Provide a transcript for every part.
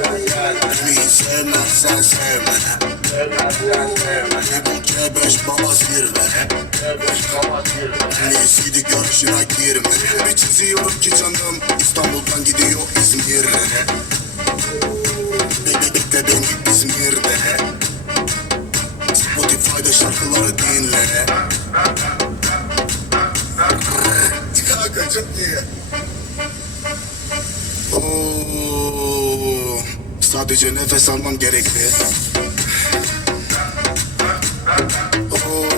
Beni sevmezsen sevme Bu kebeş baba zirve En iyisiydi görüşüne Bir çiziyorum ki canım İstanbul'dan gidiyor İzmir'e Bekle bekle beni İzmir'de Spotify'da şarkıları dinle Kanka çok iyi Oo, sadece nefes almam gerekli. Oo,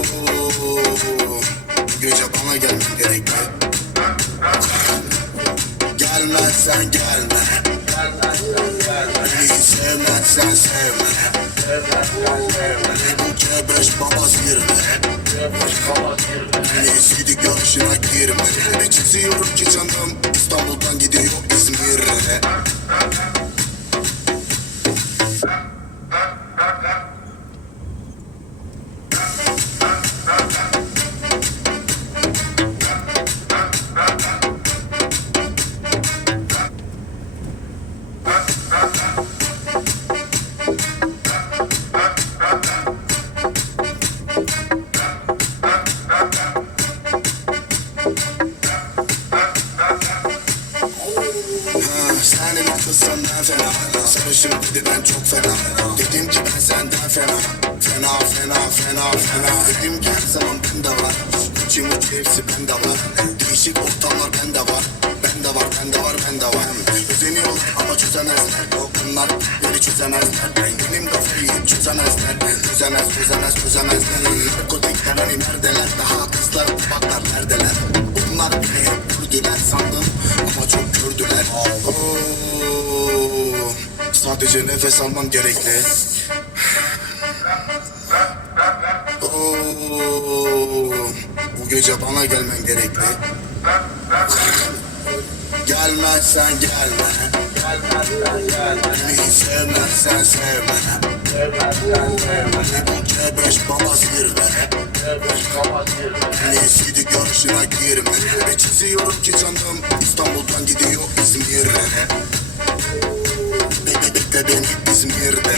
gece bana gelmen gerekli. Gelmezsen gelme. Beni sevmezsen sevme. Bu kebeş baba zirve. En iyisiydi görüşüne girme Bir çiziyorum ki canım İstanbul'dan gidiyor İzmir'e Senin kızsan ben fena Sarışın dedi ben çok fena. Dedim ki ben senden fena. Fena fena fena fena. Dedim ki her zaman bende var. Uçum uç hepsi bende var. Değişik ortamlar bende var. Bende var bende var bende var. Özeniyorlar ama çözemezler. Bunlar beni çözemezler. Benim kafayı hiç çözemezler. Çözemez çözemez çözemezler Kodekler hani neredeler Daha Sadece nefes almam gerekli. Oo, Bu gece bana gelmen gerekli. Gelmezsen gelme. Beni sevmezsen sevme. Bu kebeş baba zirve En iyisiydi görüşüne girme. Bir çiziyorum ki canım İstanbul'dan gidiyor İzmir'e Bekle beni İzmir'de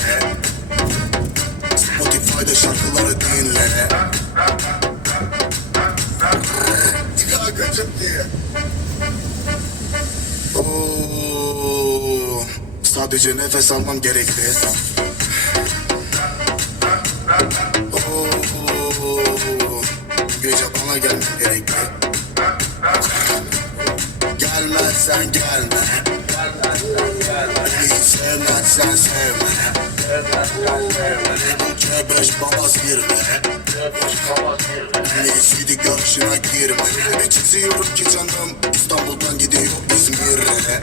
Spotify'da şarkıları dinle. Kanka çok iyi Oo, Sadece nefes almam gerekli Oo, gece bana gelmen gerekli Gelmezsen gelme. Beni sevmezsen sevme. Bu kebeş baba zirve En iyisiydi görüşüne girme. Bir çiziyorum ki canım? İstanbul'dan gidiyor İzmir'e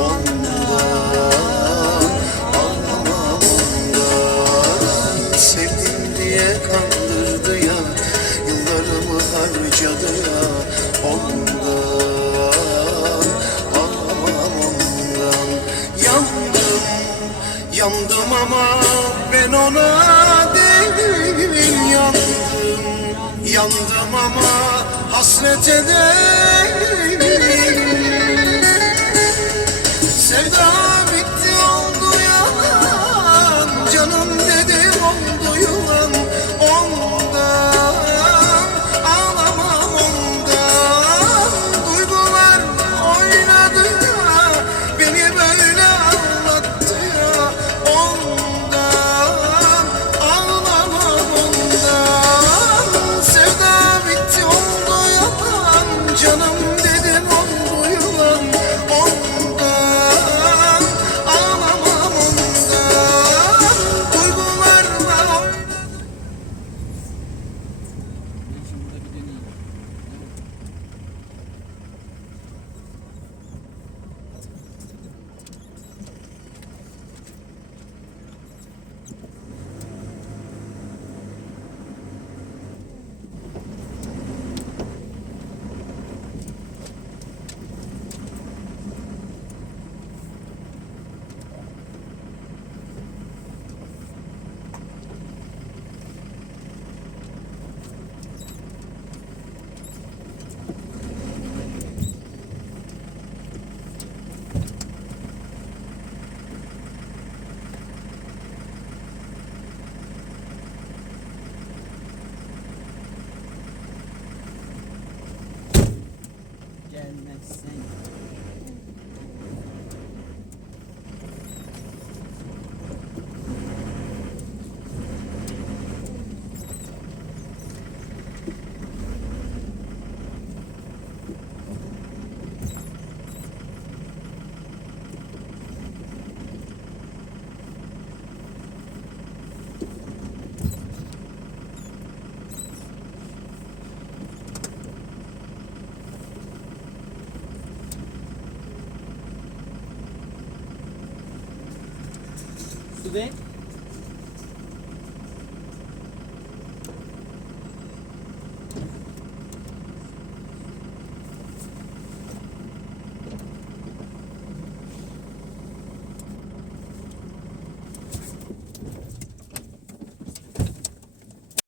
Ondan ondan Sevdim kandırdı ya Yıllarımı harcadı ya Ondan. Ondan Yandım Yandım ama ben ona değil yandım Yandım ama hasrete değil Su de.